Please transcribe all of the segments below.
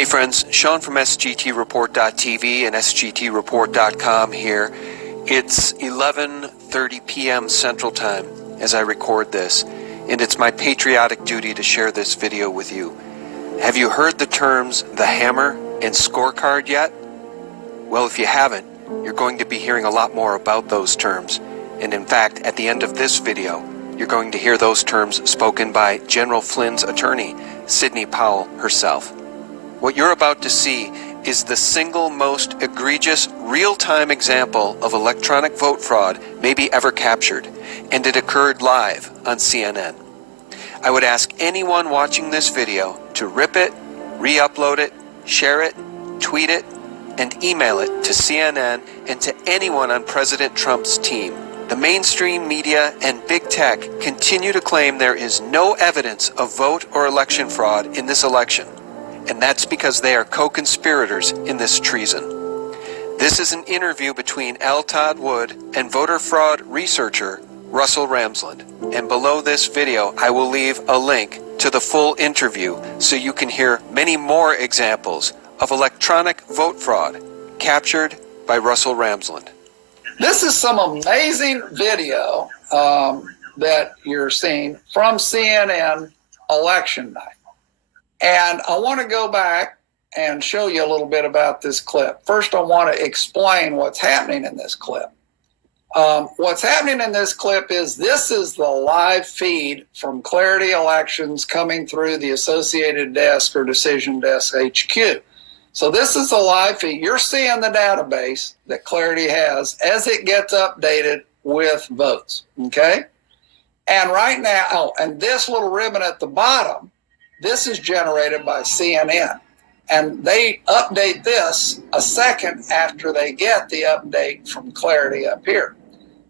Hey friends, Sean from SGTReport.tv and SGTReport.com here. It's 11:30 p.m. Central Time as I record this, and it's my patriotic duty to share this video with you. Have you heard the terms the hammer and scorecard yet? Well, if you haven't, you're going to be hearing a lot more about those terms. And in fact, at the end of this video, you're going to hear those terms spoken by General Flynn's attorney, Sidney Powell herself. What you're about to see is the single most egregious real-time example of electronic vote fraud maybe ever captured, and it occurred live on CNN. I would ask anyone watching this video to rip it, re-upload it, share it, tweet it, and email it to CNN and to anyone on President Trump's team. The mainstream media and big tech continue to claim there is no evidence of vote or election fraud in this election. And that's because they are co-conspirators in this treason. This is an interview between L. Todd Wood and voter fraud researcher Russell Ramsland. And below this video, I will leave a link to the full interview so you can hear many more examples of electronic vote fraud captured by Russell Ramsland. This is some amazing video that you're seeing from CNN election night. And I want to go back and show you a little bit about this clip. First, I want to explain what's happening in this clip. What's happening in this clip is this is the live feed from Clarity Elections coming through the Associated Desk or Decision Desk HQ. So this is the live feed. You're seeing the database that Clarity has as it gets updated with votes, okay? And right now, and this little ribbon at the bottom, this is generated by CNN, and they update this a second after they get the update from Clarity up here.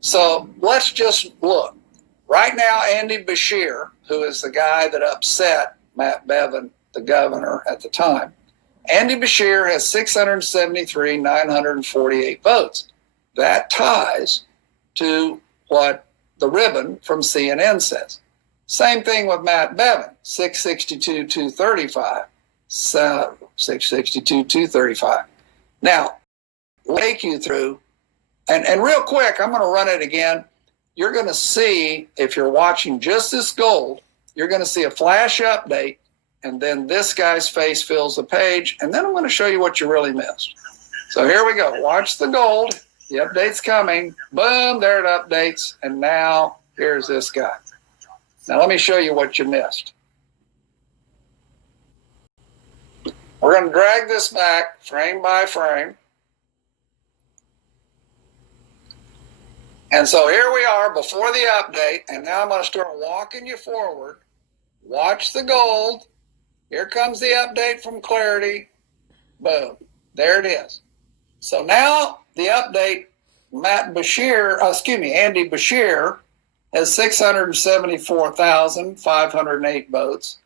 So let's just look. Right now, Andy Beshear, who is the guy that upset Matt Bevin, the governor at the time, Andy Beshear has 673,948 votes. That ties to what the ribbon from CNN says. Same thing with Matt Bevin, 662,235. So 662,235. Now, take you through, and real quick, I'm going to run it again. You're going to see, if you're watching just this gold, you're going to see a flash update, and then this guy's face fills the page, and then I'm going to show you what you really missed. So here we go. Watch the gold. The update's coming. Boom, there it updates, and now here's this guy. Now let me show you what you missed. We're going to drag this back frame by frame. And so here we are before the update, and now I'm going to start walking you forward. Watch the gold. Here comes the update from Clarity. Boom. There it is. So now the update, Andy Beshear has 674,508 votes.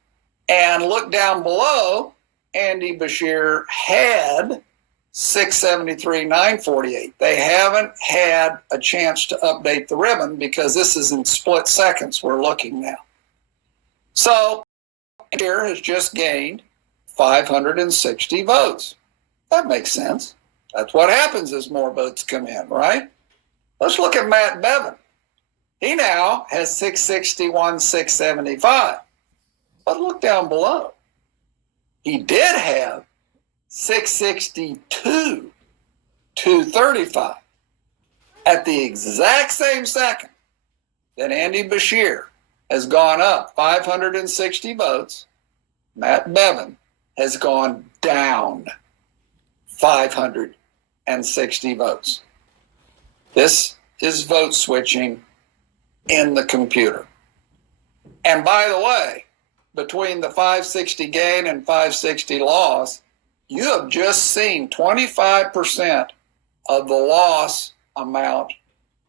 And look down below, Andy Beshear had 673,948. They haven't had a chance to update the ribbon because this is in split seconds we're looking now. So Beshear has just gained 560 votes. That makes sense. That's what happens as more votes come in, right? Let's look at Matt Bevin. He now has 661,675. But look down below. He did have 662,235 at the exact same second that Andy Beshear has gone up 560 votes. Matt Bevin has gone down 560 votes. This is vote switching in the computer. And by the way, between the 560 gain and 560 loss, you have just seen 25% of the loss amount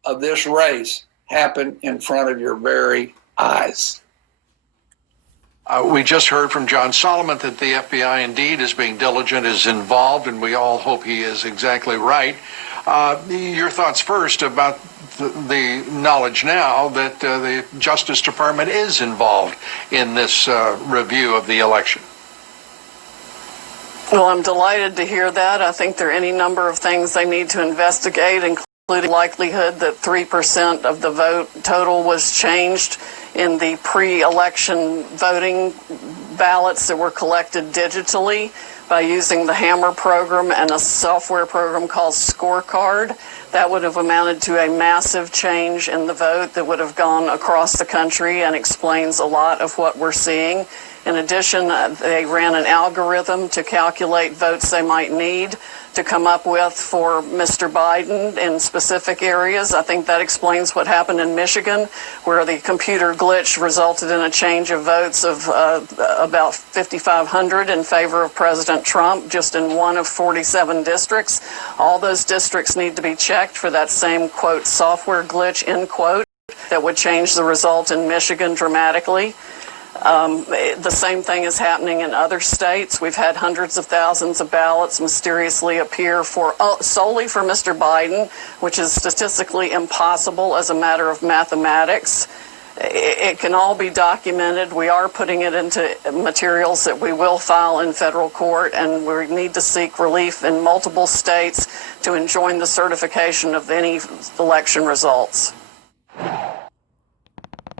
of this race happen in front of your very eyes. We just heard from John Solomon that the FBI indeed is being diligent, is involved, and we all hope he is exactly right. Your thoughts first about the knowledge now that the Justice Department is involved in this review of the election. Well, I'm delighted to hear that. I think there are any number of things they need to investigate, including likelihood that 3% of the vote total was changed in the pre-election voting ballots that were collected digitally by using the Hammer program and a software program called Scorecard. That would have amounted to a massive change in the vote that would have gone across the country and explains a lot of what we're seeing. In addition, they ran an algorithm to calculate votes they might need to come up with for Mr. Biden in specific areas. I think that explains what happened in Michigan, where the computer glitch resulted in a change of votes of about 5,500 in favor of President Trump, just in one of 47 districts. All those districts need to be checked for that same, quote, software glitch, end quote, that would change the result in Michigan dramatically. The same thing is happening in other states. We've had hundreds of thousands of ballots mysteriously appear solely for Mr. Biden, which is statistically impossible as a matter of mathematics. It can all be documented. We are putting it into materials that we will file in federal court, and we need to seek relief in multiple states to enjoin the certification of any election results.